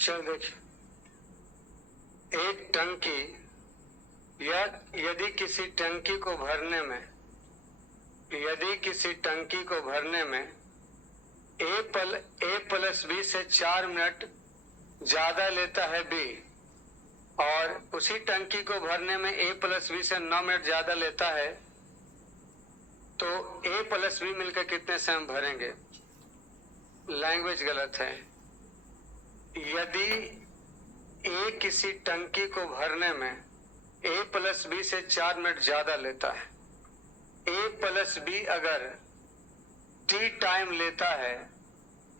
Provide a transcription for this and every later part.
चल देखिए, एक टंकी या यदि किसी टंकी को भरने में ए प्लस बी से 4 मिनट ज्यादा लेता है बी, और उसी टंकी को भरने में ए प्लस बी से 9 मिनट ज्यादा लेता है, तो ए प्लस बी मिलकर कितने समय भरेंगे? लैंग्वेज गलत है। यदि ए किसी टंकी को भरने में ए प्लस बी से 4 मिनट ज्यादा लेता है, ए प्लस बी अगर टी टाइम लेता है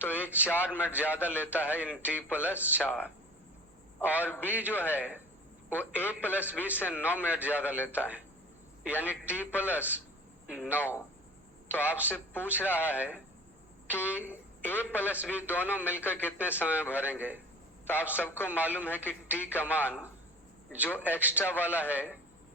तो ये 4 मिनट ज्यादा लेता है इन टी प्लस 4, और बी जो है वो ए प्लस बी से 9 मिनट ज्यादा लेता है, यानी टी प्लस 9। तो आपसे पूछ रहा है कि ए प्लस बी दोनों मिलकर कितने समय भरेंगे। तो आप सबको मालूम है कि टी का मान जो एक्स्ट्रा वाला है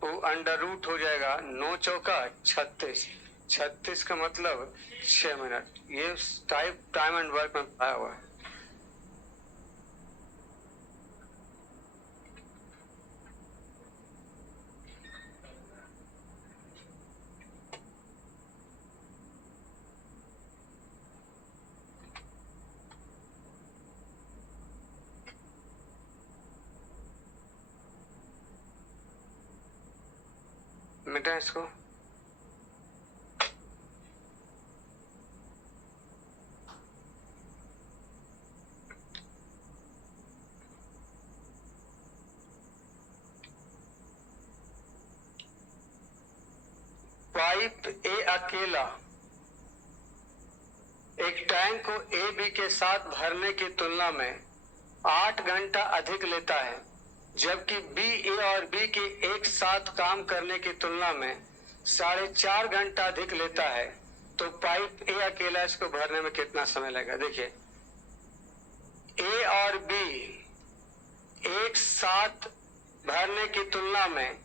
वो अंडर रूट हो जाएगा 9 चौका 36। 36 का मतलब 6 मिनट। ये टाइम एंड वर्क में पाया हुआ है। मिटा इसको। पाइप ए अकेला एक टैंक को ए बी के साथ भरने की तुलना में 8 घंटा अधिक लेता है, जबकि बी ए और बी के एक साथ काम करने की तुलना में 4.5 घंटा अधिक लेता है। तो पाइप ए अकेला इसको भरने में कितना समय लगेगा? देखिए, ए और बी एक साथ भरने की तुलना में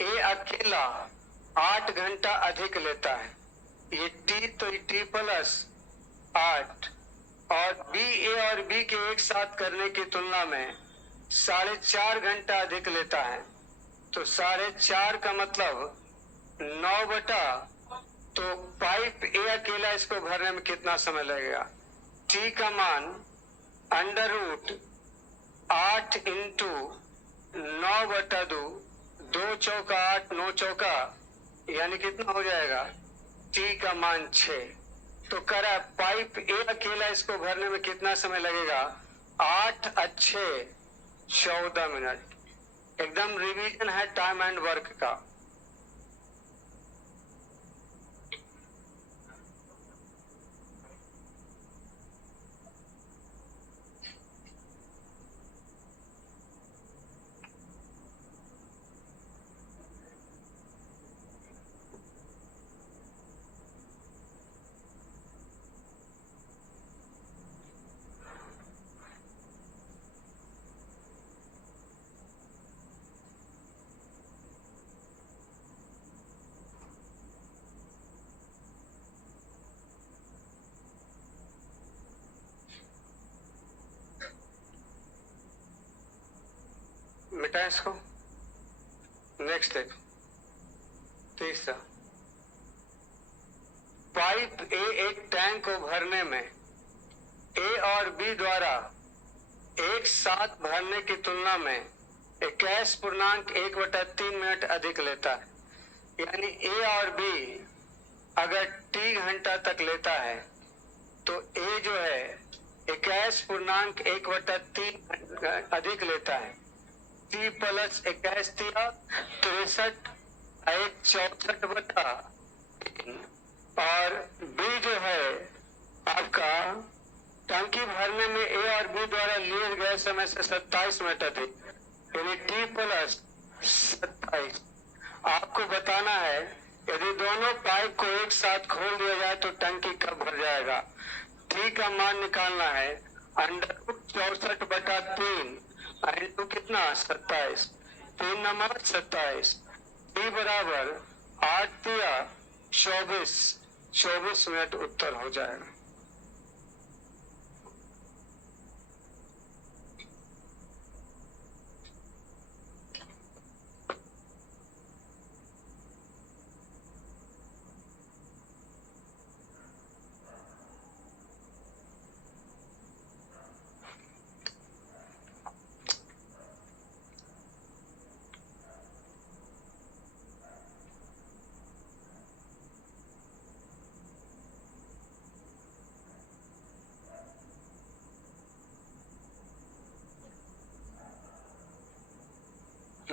ए अकेला 8 घंटा अधिक लेता है। ये टी तो टी प्लस 8, और बी ए और बी के एक साथ करने की तुलना में 4.5 घंटा अधिक लेता है। तो 4.5 का मतलब 9 बटा, तो पाइप ए अकेला इसको भरने में कितना समय लगेगा? टी का मान अंडर रूट 8 इंटू 9 बटा 2, 2 चौका 8, 9 चौका, यानी कितना हो जाएगा? टी का मान 6। तो करा पाइप ए अकेला इसको भरने में कितना समय लगेगा? 8 अच्छे 14 मिनट। एकदम रिवीजन है टाइम एंड वर्क का। मिटा इसको। नेक्स्ट देखो, तीसरा, पाइप ए एक टैंक को भरने में ए और बी द्वारा एक साथ भरने की तुलना में 21.1/3 मिनट अधिक लेता है। यानी ए और बी अगर टी घंटा तक लेता है तो ए जो है 21.1/3 अधिक लेता है। टी प्लस 21 दिया 63, 64 बटा, और बी जो है आपका टंकी भरने में ए और बी द्वारा लिए गए समय से 27 मिनट अधिक, यानी टी प्लस 27। आपको बताना है यदि दोनों पाइप को एक साथ खोल दिया जाए तो टंकी कब भर जाएगा। टी का मान निकालना है अंडर रूट 64/3 इंटू कितना 27, 3 नंबर 27, टी बराबर 8 दिया 24 मिनट, उत्तर हो जाएगा।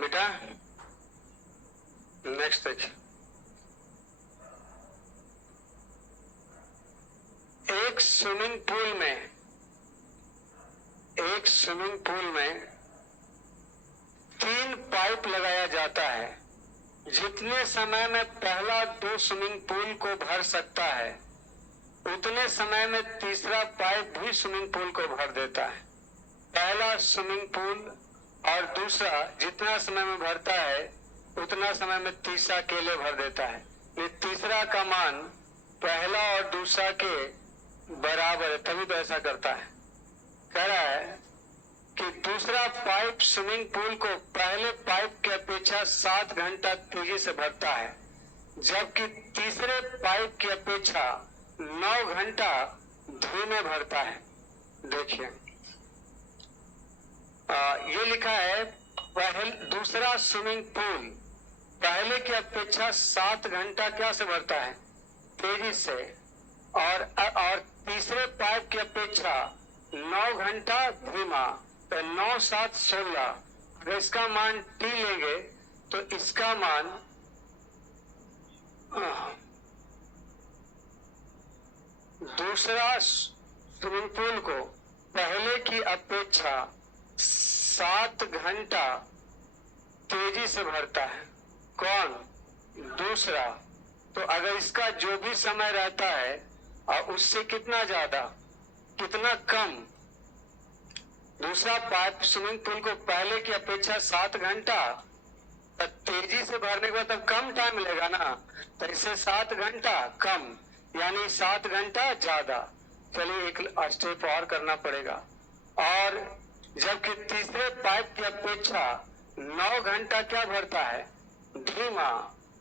बेटा नेक्स्ट देखिए, एक स्विमिंग पूल में 3 पाइप लगाया जाता है। जितने समय में पहला 2 स्विमिंग पूल को भर सकता है, उतने समय में तीसरा पाइप भी स्विमिंग पूल को भर देता है। पहला स्विमिंग पूल और दूसरा जितना समय में भरता है, उतना समय में तीसरा अकेले भर देता है। ये तीसरा का मान पहला और दूसरा के बराबर है, तभी तो ऐसा करता है। कह रहा है कि दूसरा पाइप स्विमिंग पूल को पहले पाइप की अपेक्षा 7 घंटा तेजी से भरता है, जबकि तीसरे पाइप की अपेक्षा 9 घंटा धीमे भरता है। देखिए ये लिखा है, दूसरा स्विमिंग पूल पहले की अपेक्षा 7 घंटा क्या से भरता है, तेजी से, और तीसरे पाइप की अपेक्षा 9 घंटा धीमा। तो 9 7 16, अगर इसका मान t लेंगे तो इसका मान दूसरा स्विमिंग पूल को पहले की अपेक्षा 7 घंटा तेजी से भरता है। कौन? दूसरा। तो अगर इसका जो भी समय रहता है और उससे कितना ज्यादा कितना कम, दूसरा पाइप स्विमिंग पूल को पहले की अपेक्षा 7 घंटा तेजी से भरने के बाद तब कम टाइम लेगा ना, तो इससे 7 घंटा कम, यानी 7 घंटा ज्यादा। चलिए एक स्टेप और करना पड़ेगा। और जबकि तीसरे पाइप की अपेक्षा 9 घंटा क्या भरता है, धीमा।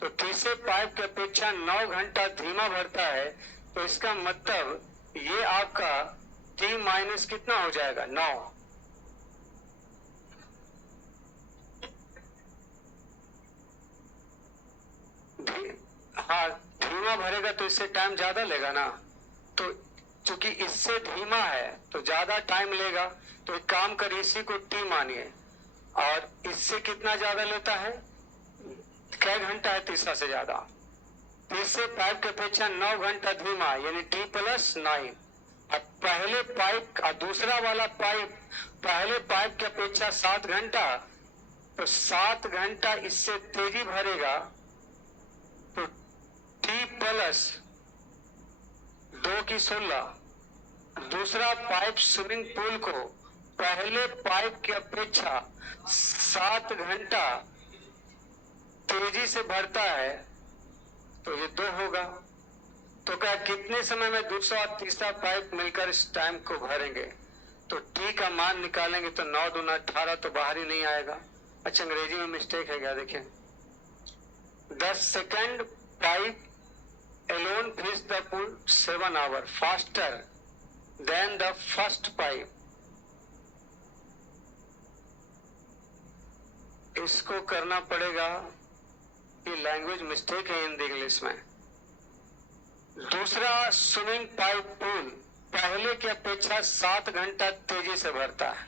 तो तीसरे पाइप की अपेक्षा 9 घंटा धीमा भरता है, तो इसका मतलब ये आपका t माइनस कितना हो जाएगा, 9। हाँ, धीमा भरेगा तो इससे टाइम ज्यादा लेगा ना, तो चूंकि इससे धीमा है तो ज्यादा टाइम लेगा। तो एक काम करिए, इसी को t मानिए, और इससे कितना ज्यादा लेता है, क्या घंटा है तीसरा से ज्यादा, तीसरे पाइप की अपेक्षा 9 घंटा धीमा, यानी t प्लस 9। अब पहले पाइप और दूसरा वाला पाइप पहले पाइप की अपेक्षा 7 घंटा, तो 7 घंटा इससे तेजी भरेगा, तो t प्लस 2 की 16। दूसरा पाइप स्विमिंग पूल को पहले पाइप की अपेक्षा 7 घंटा तेजी से भरता है, तो ये 2 होगा। तो क्या कितने समय में दूसरा और तीसरा पाइप मिलकर इस टाइम को भरेंगे, तो t का मान निकालेंगे तो 9 दूना 18, तो बाहर ही नहीं आएगा। अच्छा अंग्रेजी में मिस्टेक है क्या, देखिए, the second pipe alone fills the pool 7 hours faster than the first pipe। इसको करना पड़ेगा, ये लैंग्वेज मिस्टेक है हिंदी इंग्लिश में। दूसरा स्विमिंग पाइप पूल पहले की अपेक्षा 7 घंटा तेजी से भरता है।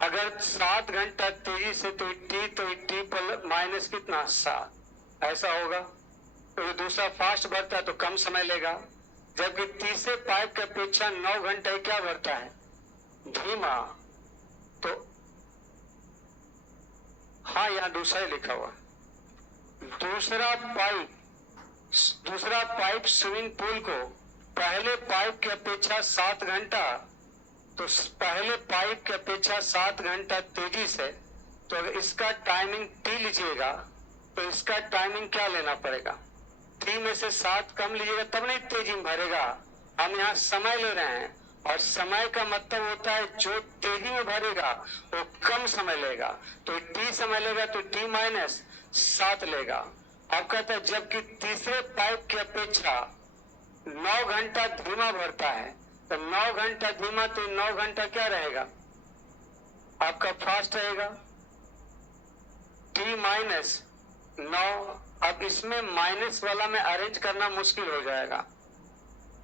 अगर 7 घंटा तेजी से तो टी माइनस कितना, 7, ऐसा होगा। तो दूसरा फास्ट भरता है तो कम समय लेगा, जबकि तीसरे पाइप की अपेक्षा 9 घंटे क्या भरता है, धीमा। तो हाँ, यहाँ दूसरा ही लिखा हुआ, दूसरा पाइप स्विमिंग पूल को पहले पाइप की अपेक्षा 7 घंटा, तो पहले पाइप की अपेक्षा 7 घंटा तेजी से। तो अगर इसका टाइमिंग t लीजिएगा तो इसका टाइमिंग क्या लेना पड़ेगा, 3 में से 7 कम लीजिएगा तब नहीं तेजी में भरेगा। हम यहाँ समय ले रहे हैं, और समय का मतलब होता है जो तेजी में भरेगा वो कम समय लेगा। तो t समय लेगा तो t माइनस 7 लेगा। अब कहता है जबकि तीसरे पाइप की अपेक्षा 9 घंटा धीमा भरता है, तो 9 घंटा धीमा, तो 9 घंटा क्या रहेगा, आपका फास्ट रहेगा, t माइनस 9। अब इसमें माइनस वाला में अरेंज करना मुश्किल हो जाएगा,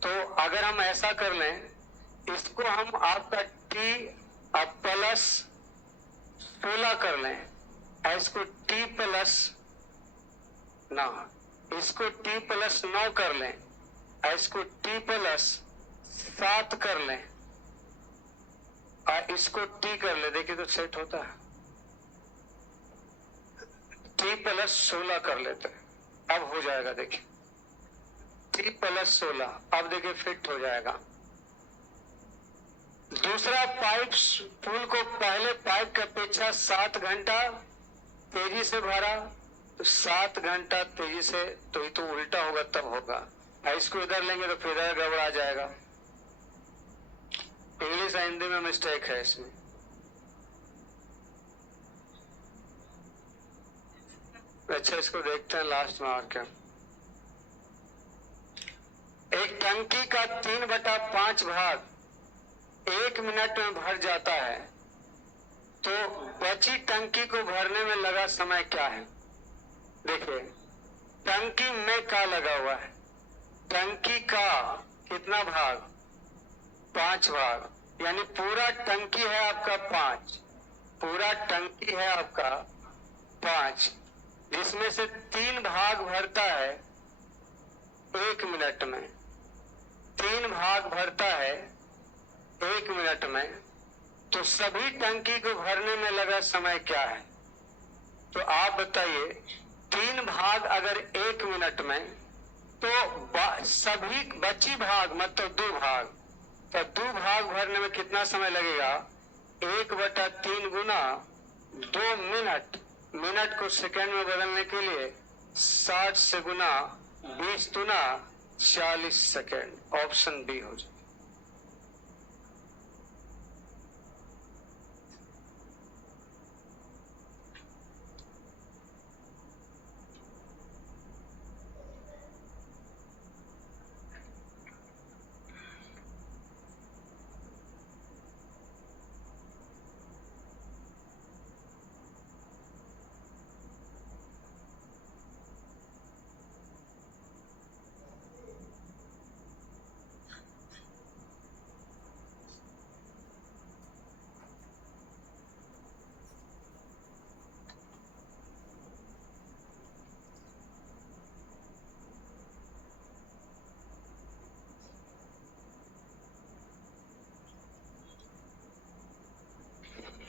तो अगर हम ऐसा कर लें, इसको हम आपका t अब प्लस 16 कर लें, इसको t प्लस ना, इसको t प्लस 9 कर लें, इसको t प्लस 7 कर लें और इसको t कर ले, देखिए तो सेट होता है। t प्लस 16 कर लेते हैं, अब हो जाएगा। देखिए t प्लस 16, अब देखिए फिट हो जाएगा। दूसरा पाइप पुल को पहले पाइप की अपेक्षा 7 घंटा तेजी से भरा, तो 7 घंटा तेजी से, तो ये तो उल्टा होगा तब होगा। इसको इधर लेंगे तो फिर इधर गड़बड़ा जाएगा। इंग्लिश और हिंदी में मिस्टेक है इसमें। अच्छा, इसको देखते हैं लास्ट में और क्या। एक टंकी का 3/5 भाग 1 मिनट में भर जाता है, तो बची टंकी को भरने में लगा समय क्या है? देखिए टंकी में का लगा हुआ है, टंकी का कितना भाग? 5 भाग, यानी पूरा टंकी है आपका 5, पूरा टंकी है आपका 5, जिसमें से 3 भाग भरता है 1 मिनट में, 3 भाग भरता है 1 मिनट में, तो सभी टंकी को भरने में लगा समय क्या है? तो आप बताइए, 3 भाग अगर 1 मिनट में, तो सभी बची भाग मतलब 2 भाग, तो 2 भाग भरने में कितना समय लगेगा? 1/3 गुना 2 मिनट, मिनट को सेकंड में बदलने के लिए 60 से गुना 20 गुना 40 सेकंड, ऑप्शन बी हो जाए।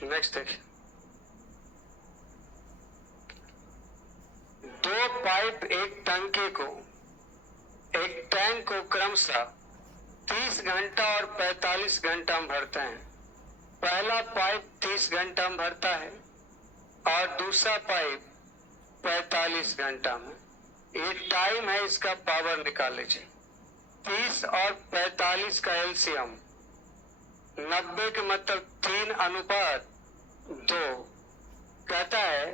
नेक्स्ट देखिए, 2 पाइप एक टैंक को क्रमशः 30 घंटा और 45 घंटा में भरते हैं। पहला पाइप 30 घंटा में भरता है और दूसरा पाइप 45 घंटा में। ये टाइम है, इसका पावर निकाल लीजिए। 30 और 45 का एलसीएम 90 के मतलब 3:2। कहता है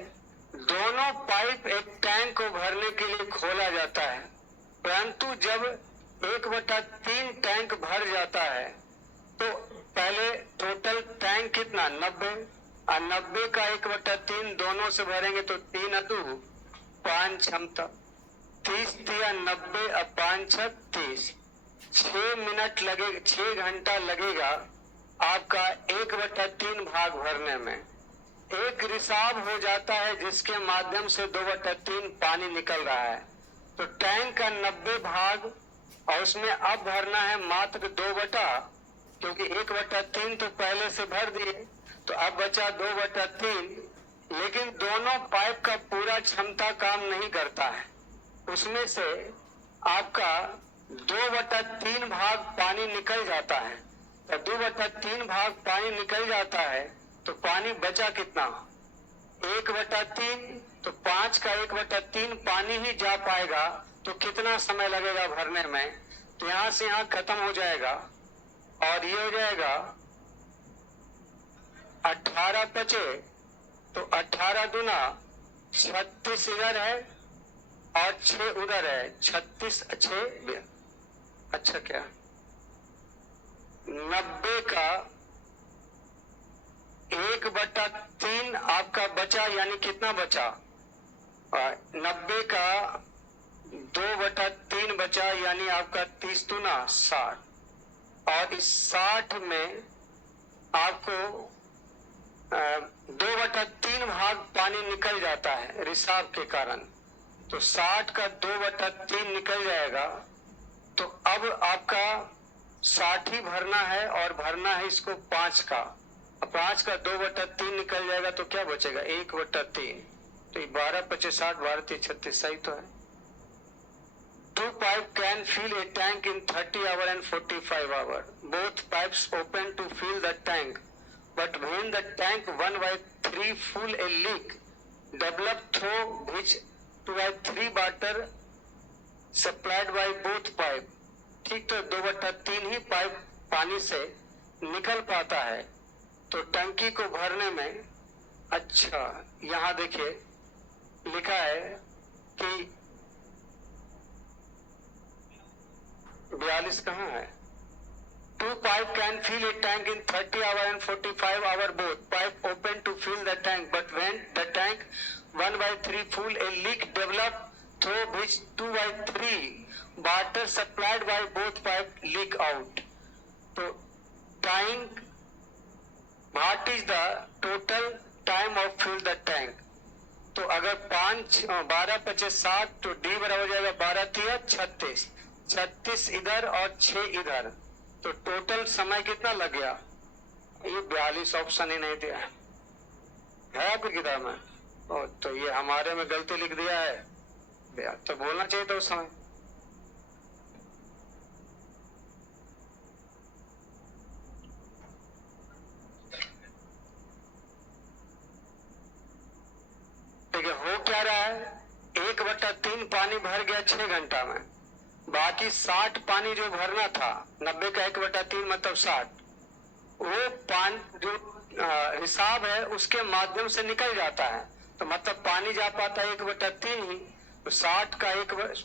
दोनों पाइप एक टैंक को भरने के लिए खोला जाता है, परंतु जब 1/3 टैंक भर जाता है तो पहले टोटल टैंक कितना? 90, और 90 का 1/3 दोनों से भरेंगे तो 3×2 क्षमता 30 दिया 90 और 5×6 30, 6 मिनट लगेगा, 6 घंटा लगेगा आपका 1/3 भाग भरने में। एक रिसाव हो जाता है जिसके माध्यम से 2/3 पानी निकल रहा है, तो टैंक का 90 भाग और उसमें अब भरना है मात्र 2 क्योंकि 1/3 तो पहले से भर दिए, तो अब बचा 2/3। लेकिन दोनों पाइप का पूरा क्षमता काम नहीं करता है, उसमें से आपका 2/3 भाग पानी निकल जाता है। तो 2/3 भाग पानी निकल जाता है तो पानी बचा कितना? 1/3, तो 5 का 1/3 पानी ही जा पाएगा, तो कितना समय लगेगा भरने में? तो यहां से यहां खत्म हो जाएगा और ये हो जाएगा 18 बचे, तो 18 दूना 36 इधर है और 6 उधर है, 36 6। अच्छा क्या 90 का 1/3 आपका बचा, यानी कितना बचा? 90 का 2/3 बचा, यानी आपका 30 दूना 60, और इस 60 में आपको 2/3 भाग पानी निकल जाता है रिसाव के कारण, तो 60 का 2/3 निकल जाएगा। तो अब आपका 60 ही भरना है और भरना है इसको 5 का। 5 का 2/3 निकल जाएगा तो क्या बचेगा 1/3। तो 12 25 60 12 3 36 सही तो है। 2 pipe can fill a tank in 30 hour and 45 hour. Both pipes open to fill the tank, but when the tank 1/3 full a leak develop through which 2/3 water supplied by both pipe. ठीक, तो 2/3 ही pipe पानी से निकल पाता है। तो टंकी को भरने में, अच्छा यहाँ देखिए लिखा है कि 42 कहाँ है। 2 pipe can fill a tank in 30 hour and 45 hour both. Pipe open to fill the tank, but when the tank 1/3 full, a leak develop through which 2/3 water supplied by both pipe leak out. तो tank, what is the total time of fill the tank? तो अगर 12 25 60 तो D बराबर हो जाएगा 12 3 36, 36 इधर और 6 इधर, तो टोटल समय कितना लग गया। ये 42 ऑप्शन ही नहीं दिया है आपकी किताब में। तो ये हमारे में गलती लिख दिया है, तो बोलना चाहिए था उस समय। ठीक है, हो क्या रहा है 1/3 पानी भर गया 6 घंटा में, बाकी 60 पानी जो भरना था, 90 का 1/3 मतलब 60, वो पानी जो हिसाब है उसके माध्यम से निकल जाता है, तो मतलब पानी जा पाता है 1/3 ही। तो 60 का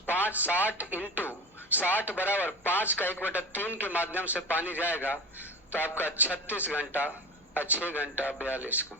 5 60 इंटू 60 बराबर 5 का 1/3 के माध्यम से पानी जाएगा, तो आपका 36 घंटा और 6 घंटा 42 का।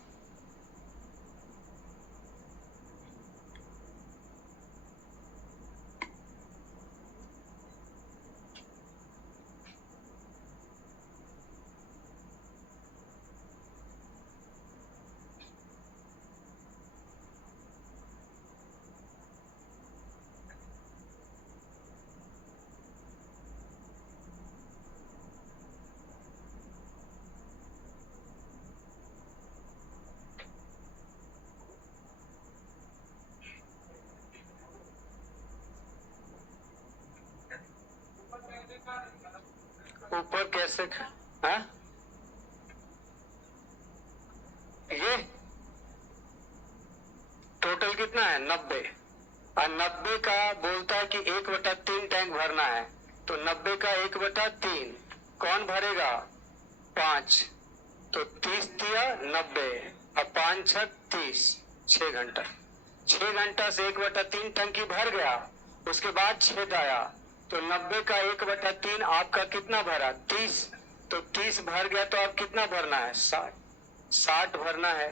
ऊपर कैसे है ये टोटल कितना है 90, और 90 का बोलता है कि 1/3 टैंक भरना है, तो 90 का 1/3 कौन भरेगा 5, तो 30 दिया 90 और 5 6 30, 6 घंटा। 6 घंटा से 1/3 टंकी भर गया, उसके बाद छेद आया, तो 90 का 1/3 आपका कितना भरा 30, तो 30 भर गया, तो आप कितना भरना है 60 भरना है।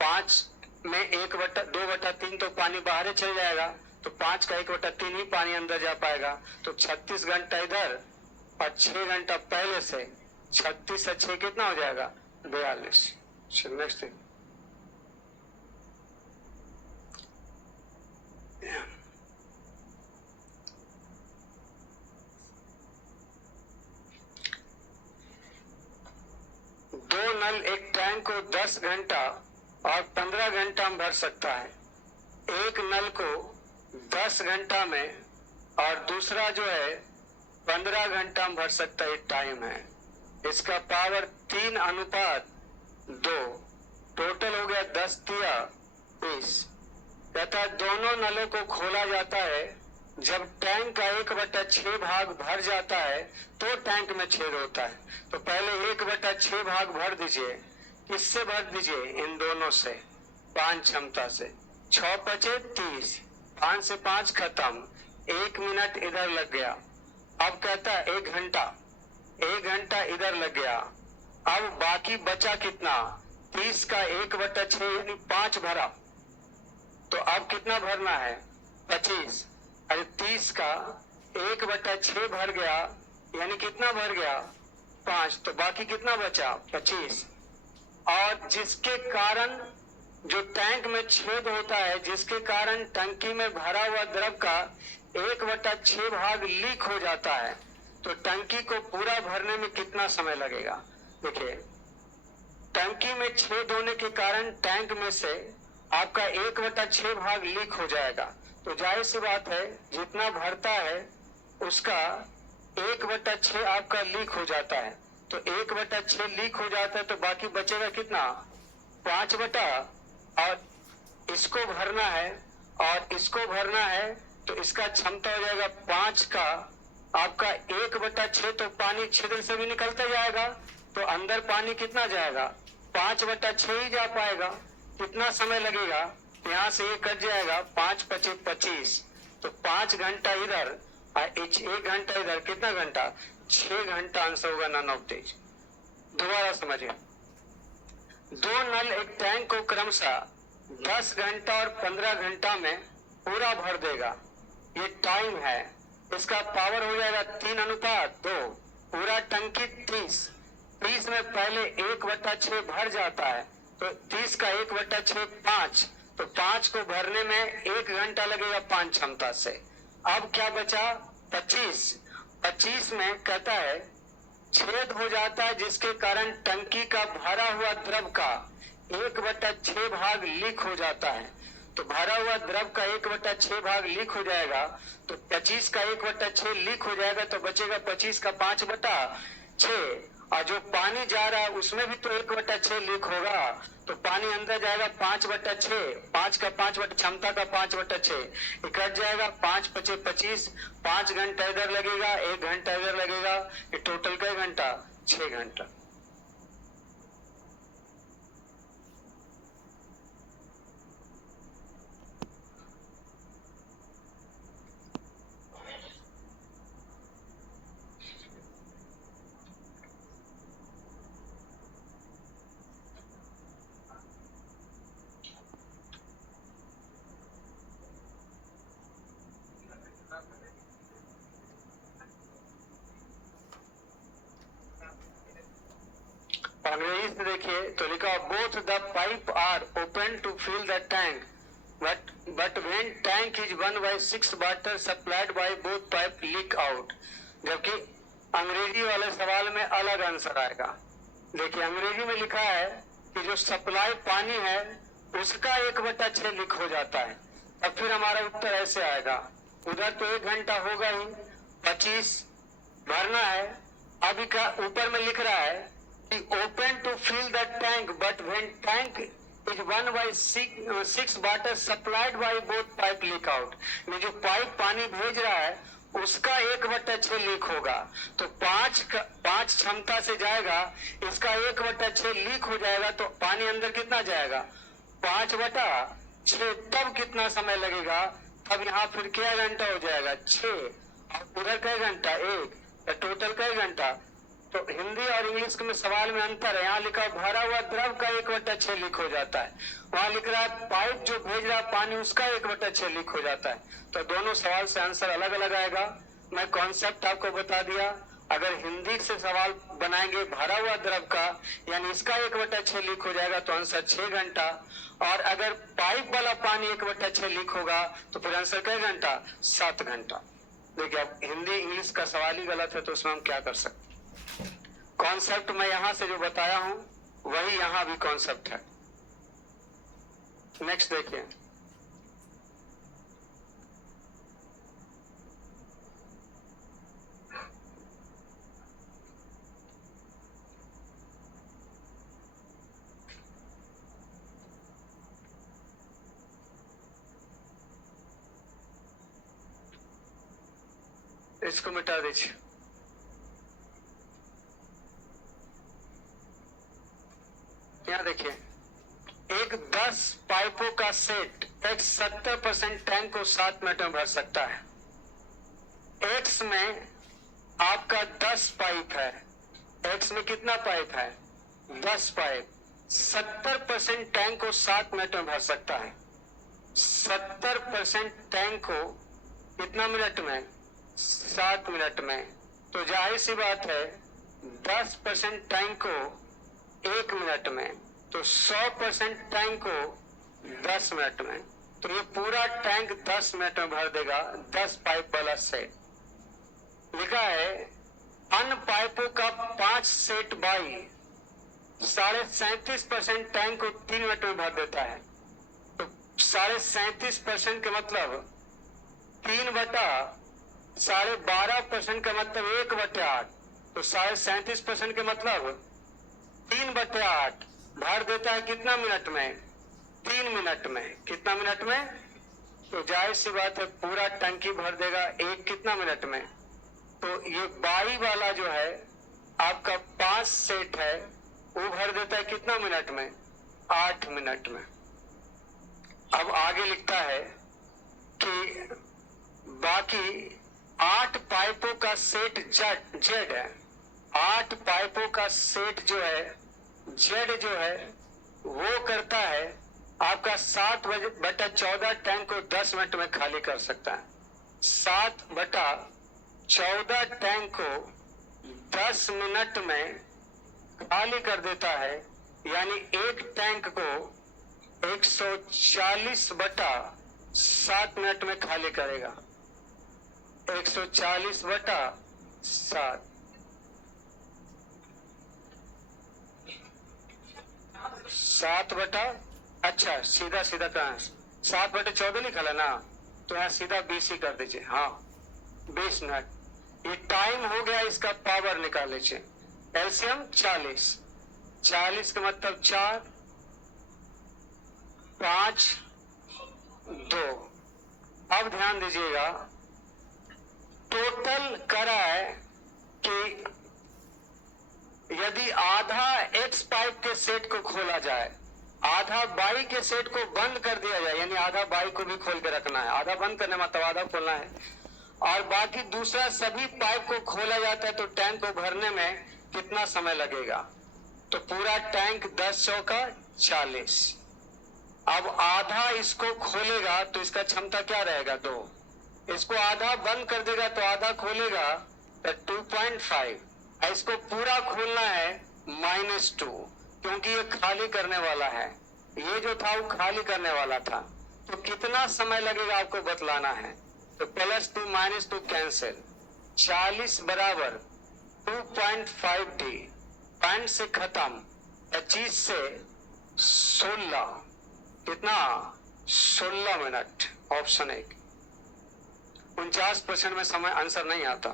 5 में 2/3 तो पानी बाहर चल जाएगा, तो 5 का 1/3 ही पानी अंदर जा पाएगा, तो 36 घंटा इधर और 6 घंटा पहले से, 36 से 6 कितना हो जाएगा 42। नेक्स्ट थिंग, दो नल एक टैंक को 10 घंटा और 15 घंटा में भर सकता है। एक नल को 10 घंटा में और दूसरा जो है 15 घंटा में भर सकता है, टाइम है। इसका पावर 3:2, टोटल हो गया 10 तिया 20। कहता है दोनों नलों को खोला जाता है जब टैंक का 1/6 भाग भर जाता है, तो टैंक में छेद होता है। तो पहले 1/6 भाग भर दीजिए, किससे भर दीजिए इन दोनों से, 5 क्षमता से। 6 बचे 30, 5 से 5 खत्म, 1 मिनट इधर लग गया। अब कहता है 1 घंटा, 1 घंटा इधर लग गया। अब बाकी बचा कितना 30 का 1/6 यानी 5 भरा, तो अब कितना भरना है 25। अरे 30 का 1/6 भर गया यानी कितना भर गया 5, तो बाकी कितना बचा 25। और जिसके कारण जो टैंक में छेद होता है, जिसके कारण टंकी में भरा हुआ द्रव का 1/6 भाग लीक हो जाता है, तो टंकी को पूरा भरने में कितना समय लगेगा? देखिए, टंकी में छेद होने के कारण टैंक में से आपका 1/6 भाग लीक हो जाएगा। तो जाहिर सी बात है, जितना भरता है उसका 1/6 आपका लीक हो जाता है। तो 1/6 लीक हो जाता है तो बाकी बचेगा कितना? 5 और इसको भरना है और इसको भरना है, तो इसका क्षमता हो जाएगा 5 का आपका 1/6। तो पानी छिद्र से भी निकलता जाएगा, तो अंदर पानी कितना जाएगा? 5/6 ही जा पाएगा। कितना समय लगेगा? यहाँ से ये कट जाएगा, 5×5 = 25। तो 5 घंटा इधर और 1 घंटा इधर, कितना घंटा? 6 घंटा आंसर होगा नन ऑफ दीज। दोबारा समझिए, 2 नल एक टैंक को क्रमशः 10 घंटा और 15 घंटा में पूरा भर देगा। ये टाइम है। इसका पावर हो जाएगा 3:2। पूरा टंकी 30 में पहले 1/6 भर जाता है, तो 30 का 1/6 5। तो 5 को भरने में 1 घंटा लगेगा 5 क्षमता से। अब क्या बचा? 25 में कहता है छेद हो जाता है, जिसके कारण टंकी का भरा हुआ द्रव का 1/6 भाग लीक हो जाता है। तो भरा हुआ द्रव का 1/6 भाग लीक हो जाएगा, तो 25 का 1/6 लीक हो जाएगा, तो बचेगा 25 का 5/6। और जो पानी जा रहा है उसमें भी तो 1/6 लीक होगा, तो पानी अंदर जाएगा 5/6। 5 का 5 क्षमता का 5/6 कट जाएगा। 5×5 = 25। 5 घंटा इधर लगेगा, 1 घंटा इधर लगेगा। ये टोटल कई घंटा? 6 घंटा। अंग्रेजी से देखिए तो लिखा, both the pipe are open to fill the tank, but when tank is 1/6 water supplied by both pipe leak out। जबकि अंग्रेजी वाले सवाल में अलग आंसर आएगा। देखिए, अंग्रेजी में लिखा है कि जो सप्लाई पानी है उसका 1/6 लीक हो जाता है। अब फिर हमारा उत्तर ऐसे आएगा, उधर तो 1 घंटा होगा ही, 25 भरना है। अभी का ऊपर में लिख रहा है कि open to fill the tank, but when tank is 1/6 water supplied by both pipe leak out. में जो पाइप पानी भेज रहा है उसका 1/6 लीक होगा, तो 5 क्षमता से जाएगा, इसका 1/6 लीक हो जाएगा, तो पानी अंदर कितना जाएगा? 5/6। तब कितना समय लगेगा? तब यहाँ फिर क्या घंटा हो जाएगा? 6। और उधर कई घंटा? 1। टोटल कई घंटा? तो हिंदी और इंग्लिश में सवाल में अंतर है। यहाँ लिखा भरा हुआ द्रव का 1/6 लीक हो जाता है, वहां लिख रहा है पाइप जो भेज रहा है पानी उसका 1/6 लीक हो जाता है। तो दोनों सवाल से आंसर अलग अलग आएगा। मैं कॉन्सेप्ट आपको बता दिया। अगर हिंदी से सवाल बनाएंगे भरा हुआ द्रव का, यानी इसका 1/6 लीक हो जाएगा, तो आंसर 6 घंटा। और अगर पाइप वाला पानी 1/6 लीक होगा तो फिर आंसर कई घंटा? 7 घंटा। देखिए, अब हिंदी इंग्लिश का सवाल ही गलत है, तो उसमें हम क्या कर सकते? कॉन्सेप्ट मैं यहां से जो बताया हूं वही यहां भी कॉन्सेप्ट है। नेक्स्ट देखिए, इसको मिटा दीजिए। यहाँ देखिए, एक 10 पाइपों का सेट X 70% टैंक को 7 मिनट में भर सकता है। X में आपका 10 पाइप है। X में कितना पाइप है? 10 पाइप। 70% टैंक को 7 मिनट में भर सकता है। 70% टैंक को कितना मिनट में? 7 मिनट में। तो जाहिर सी बात है 10% टैंक को 1 मिनट में तो 100% टैंक को 10 मिनट में, तो ये पूरा टैंक 10 मिनट में भर देगा 10 पाइप वाला सेट। लिखा है अन्य पाइपों का 5 सेट बाई 37.5% टैंक को 3 मिनट में भर देता है। तो 37.5% के मतलब 3/12.5% का मतलब 1/8, तो 37.5% के मतलब 3/8 भर देता है कितना मिनट में? 3 मिनट में। कितना मिनट में? तो जाहिर सी बात है पूरा टंकी भर देगा एक कितना मिनट में। तो ये बाई वाला जो है आपका 5 सेट है वो भर देता है कितना मिनट में? 8 मिनट में। अब आगे लिखता है कि बाकी 8 पाइपों का सेट जेड है। 8 पाइपों का सेट जो है जेड जो है वो करता है आपका 7/14 टैंक को 10 मिनट में खाली कर सकता है। 7/14 टैंक को 10 मिनट में खाली कर देता है, यानी एक टैंक को 140/7 मिनट में खाली करेगा। 140/7 अच्छा सीधा कहा 7/14 लिखा है ना, तो यहाँ सीधा 20 ही कर दीजिए। हाँ 20 मिनट। ये टाइम हो गया, इसका पावर निकाल लीजिए। एलसीएम 40 का मतलब 4 5 2। अब ध्यान दीजिएगा टोटल करा है कि यदि आधा एक्स पाइप के सेट को खोला जाए, आधा बाई के सेट को बंद कर दिया जाए, यानी आधा बाई को भी खोल के रखना है, आधा बंद करने मतलब आधा खोलना है, और बाकी दूसरा सभी पाइप को खोला जाता है, तो टैंक को भरने में कितना समय लगेगा? तो पूरा टैंक 10 चौका 40। अब आधा इसको खोलेगा तो इसका क्षमता क्या रहेगा? 2। इसको आधा बंद कर देगा तो आधा खोलेगा तो 2.5। इसको पूरा खोलना है -2, क्योंकि ये खाली करने वाला है। ये जो था वो खाली करने वाला था। तो कितना समय लगेगा आपको बतलाना है। तो +2 -2 कैंसिल। 40 बराबर 2.5t। पॉइंट से खत्म 25 से 16 कितना? 16 मिनट। ऑप्शन 1। 49% में समय आंसर नहीं आता।